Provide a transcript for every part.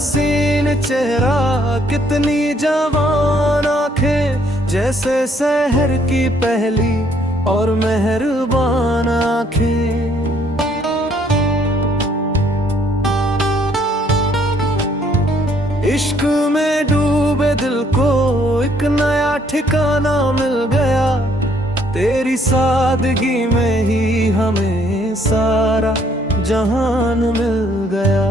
हसीन चेहरा, कितनी जवान आंखें, जैसे शहर की पहली और मेहरबान आंखें। इश्क में डूबे दिल को एक नया ठिकाना मिल गया, तेरी सादगी में ही हमें सारा जहान मिल गया।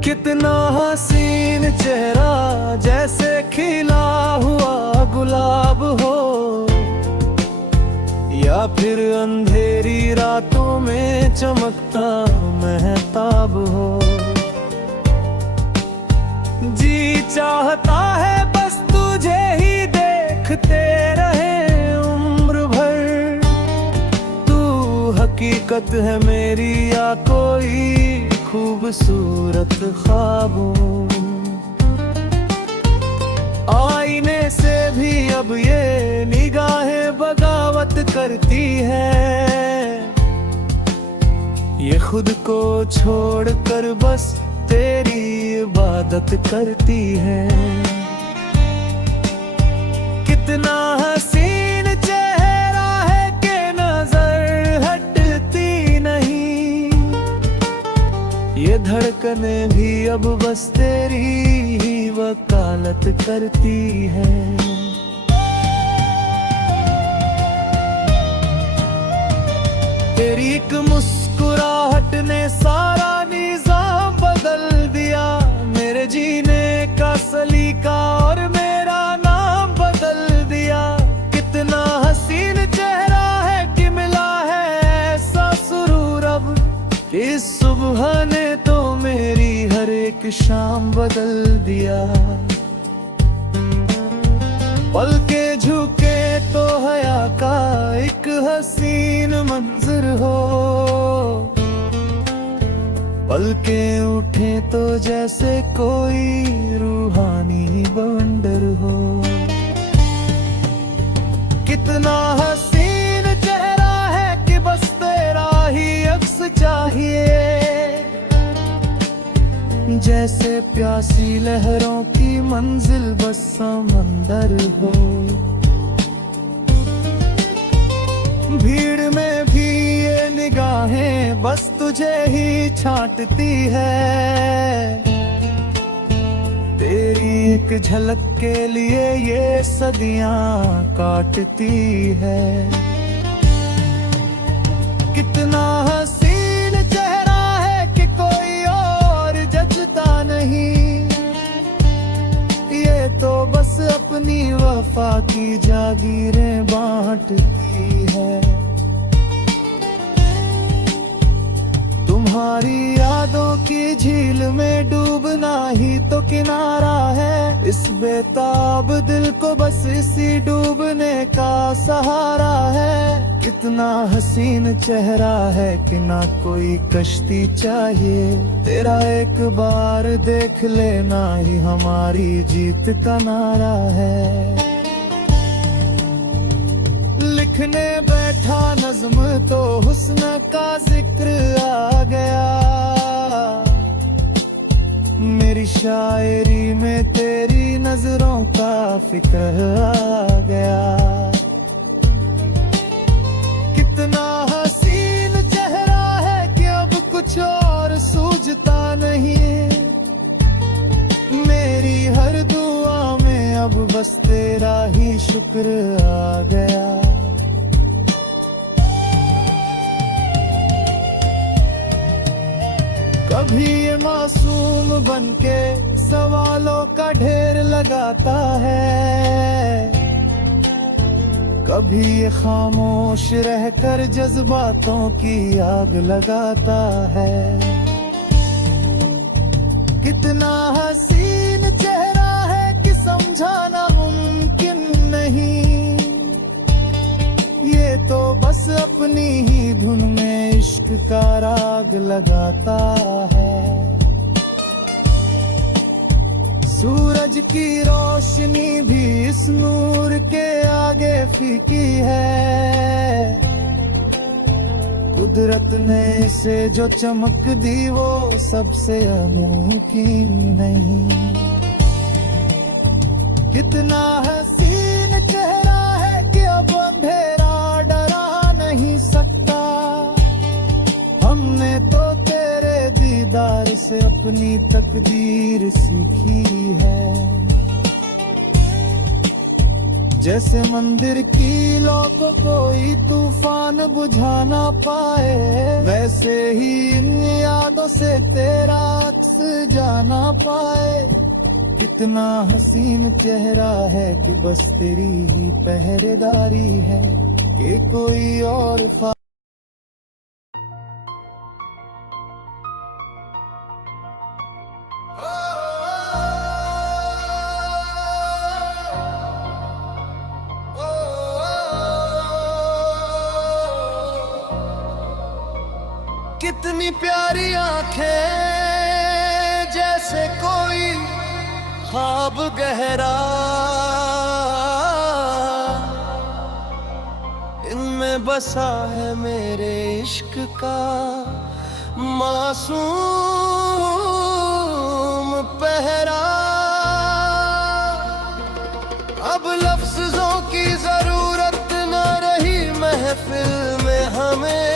कितना हसीन चेहरा, जैसे खिला हुआ गुलाब हो, या फिर अंधेरी रातों में चमकता महताब हो। जी चाहता है बस तुझे ही देखते रहे उम्र भर, तू हकीकत है मेरी या कोई खूबसूरत ख्वाबों। आईने से भी अब ये निगाहें बगावत करती है, ये खुद को छोड़कर बस तेरी इबादत करती है। कितना हसीन चेहरा है कि नजर हटती नहीं, ये धड़कने भी अब बस तेरी ही वकालत करती है। तेरी एक मुस्कुराहट ने सारा निजाम बदल दिया, मेरे जीने का सलीका और मेरा नाम बदल दिया। कितना हसीन चेहरा है कि मिला है ऐसा सुरूर अब, इस सुबह ने तो मेरी हर एक शाम बदल दिया। पलके झुके तो हया का एक हसीन मंजर हो, पलके उठे तो जैसे कोई रूहानी बंदर हो। कितना हसीन चेहरा है कि बस तेरा ही अक्स चाहिए, जैसे प्यासी लहरों की मंजिल बस समंदर हो। भीड़ में भी ये निगाहें बस तुझे ही छांटती है, तेरी एक झलक के लिए ये सदियां काटती है। कितना हसीन चेहरा है कि कोई और जचता नहीं, ये तो बस अपनी वफा की जागीरें बांटती है। तुम्हारी यादों की झील में डूबना ही तो किनारा है, इस बेताब दिल को बस इसी डूबने का सहारा है। कितना हसीन चेहरा है कि ना कोई कश्ती चाहिए, तेरा एक बार देख लेना ही हमारी जीत का नारा है। लिखने बैठा नज्म तो हुस्न का जिक्र आ गया, मेरी शायरी में तेरी नजरों का फिक्र आ गया। कितना हसीन चेहरा है कि अब कुछ और सूझता नहीं, मेरी हर दुआ में अब बस तेरा ही शुक्र आ गया। कभी ये मासूम बनके सवालों का ढेर लगाता है, कभी ये खामोश रहकर जज्बातों की आग लगाता है। कितना हसीन चेहरा है कि समझाना मुमकिन नहीं, ये तो बस अपनी ही धुन में इश्क का राग लगाता है। सूरज की रोशनी भी इस नूर के आगे फीकी है, कुदरत ने इसे जो चमक दी वो सबसे अमुमकिन नहीं। कितना हसीन चेहरा है कि अब अंधेरा डरा नहीं सकता। हमने तो तेरे दीदार से अपनी तकदीर सीखी है। जैसे मंदिर की लौ को कोई तूफान बुझा ना पाए, वैसे ही इन यादों से तेरा अक्स जाना पाए। कितना हसीन चेहरा है कि बस तेरी ही पहरेदारी है कि कोई और कितनी प्यारी आंखें जैसे कोई ख्वाब गहरा, इनमें बसा है मेरे इश्क का मासूम पहरा। अब लफ्ज़ों की जरूरत न रही महफिल में हमें,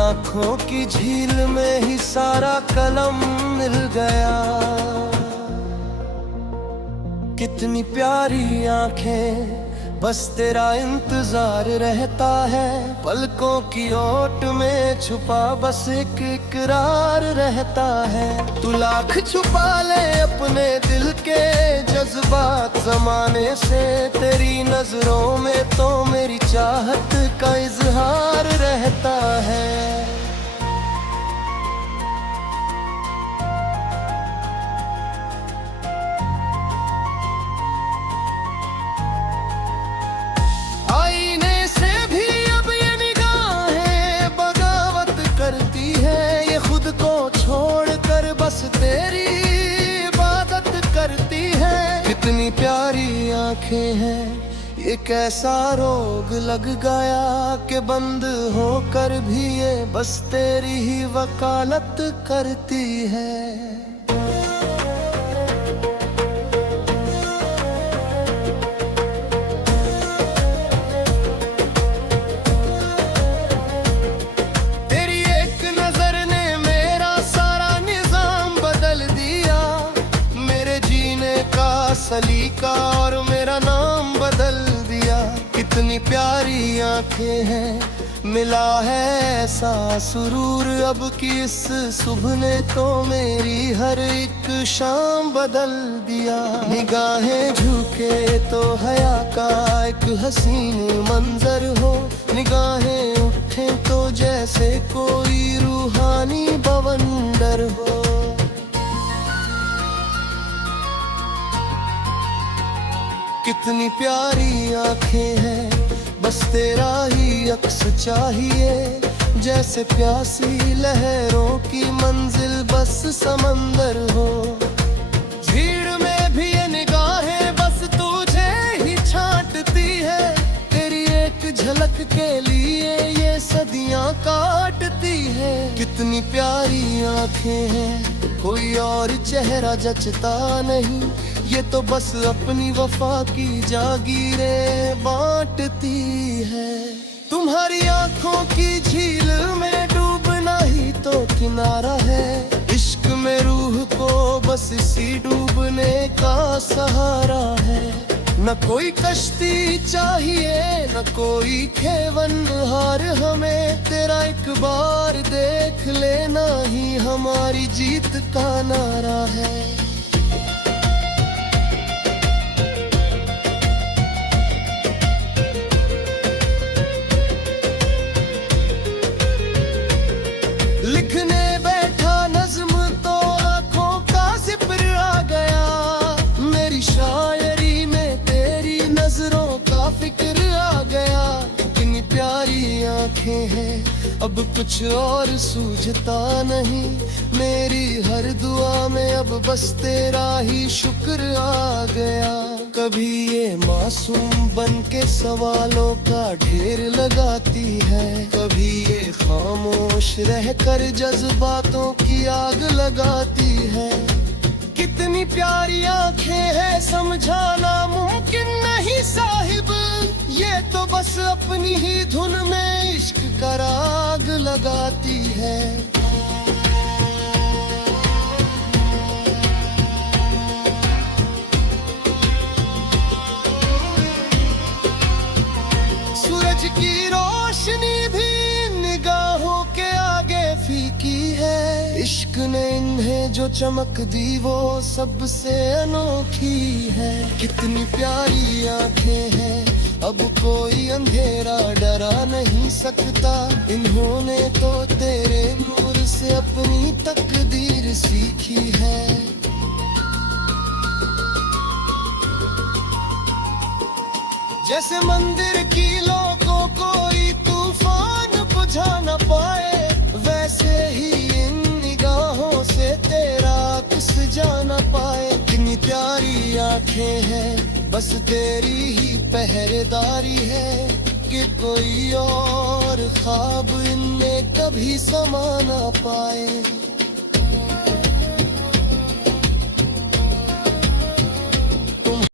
आँखों की झील में ही सारा कलम मिल गया। कितनी प्यारी आंखें, बस तेरा इंतजार रहता है। पलकों की ओट में छुपा बस एक इकरार रहता है। तू लाख छुपा ले अपने दिल के जज्बात ज़माने से, तेरी नजरों में तो मेरी चाहत का इजहार रहता है। आईने से भी अब ये निगाहें बगावत करती है। ये खुद को छोड़कर बस तेरी इबादत करती है। कितनी प्यारी आंखें हैं, ये कैसा रोग लग गया कि बंद होकर भी ये बस तेरी ही वकालत करती है। तेरी एक नजर ने मेरा सारा निजाम बदल दिया, मेरे जीने का सलीका और मेरा नाम बदल दिया। कितनी प्यारी आंखें हैं, मिला है ऐसा सुरूर अब कि इस सुबह ने तो मेरी हर एक शाम बदल दिया। निगाहें झुके तो हया का एक हसीन मंजर हो, निगाहें उठे तो जैसे कोई रूहानी बवंडर हो। कितनी प्यारी आंखें हैं, बस तेरा ही अक्स चाहिए। जैसे प्यासी लहरों की मंजिल बस समंदर हो। भीड़ में भी ये निगाहें बस तुझे ही छांटती है। तेरी एक झलक के लिए ये सदियां काटती है। कितनी प्यारी आंखें हैं, कोई और चेहरा जचता नहीं, ये तो बस अपनी वफा की जागीरें बांटती है। तुम्हारी आंखों की झील में डूबना ही तो किनारा है। इश्क में रूह को बस इसी डूबने का सहारा है। न कोई कश्ती चाहिए न कोई खेवन हार हमें, तेरा एक बार देख लेना ही हमारी जीत का नारा है। लिखने बैठा नज्म तो आंखों का जिक्र आ गया, मेरी शायरी में तेरी नजरों का फिक्र आ गया। कितनी प्यारी आंखें हैं, अब कुछ और सूझता नहीं, मेरी हर दुआ में अब बस तेरा ही शुक्र आ गया। कभी ये मासूम बन के सवालों का ढेर लगाती है, कभी ये खामोश रहकर जज्बातों की आग लगाती है। कितनी प्यारी आंखें हैं समझाना मुमकिन नहीं साहिब, ये तो बस अपनी ही धुन में इश्क का राग लगाती है। सूरज की रोशनी भी निगाहों के आगे फीकी है, इश्क ने इन्हें जो चमक दी वो सबसे अनोखी है। कितनी प्यारी आंखें हैं, अब कोई अंधेरा डरा नहीं सकता, इन्होंने तो तेरे नूर से अपनी तकदीर सीखी है। जैसे मंदिर की लो को कोई तूफान बुझा न पाए, वैसे ही इन निगाहों से तेरा किस जा न पाए। कितनी प्यारी आंखें हैं, बस तेरी ही पहरेदारी है, कि कोई और ख्वाब इनमें कभी समा न पाए।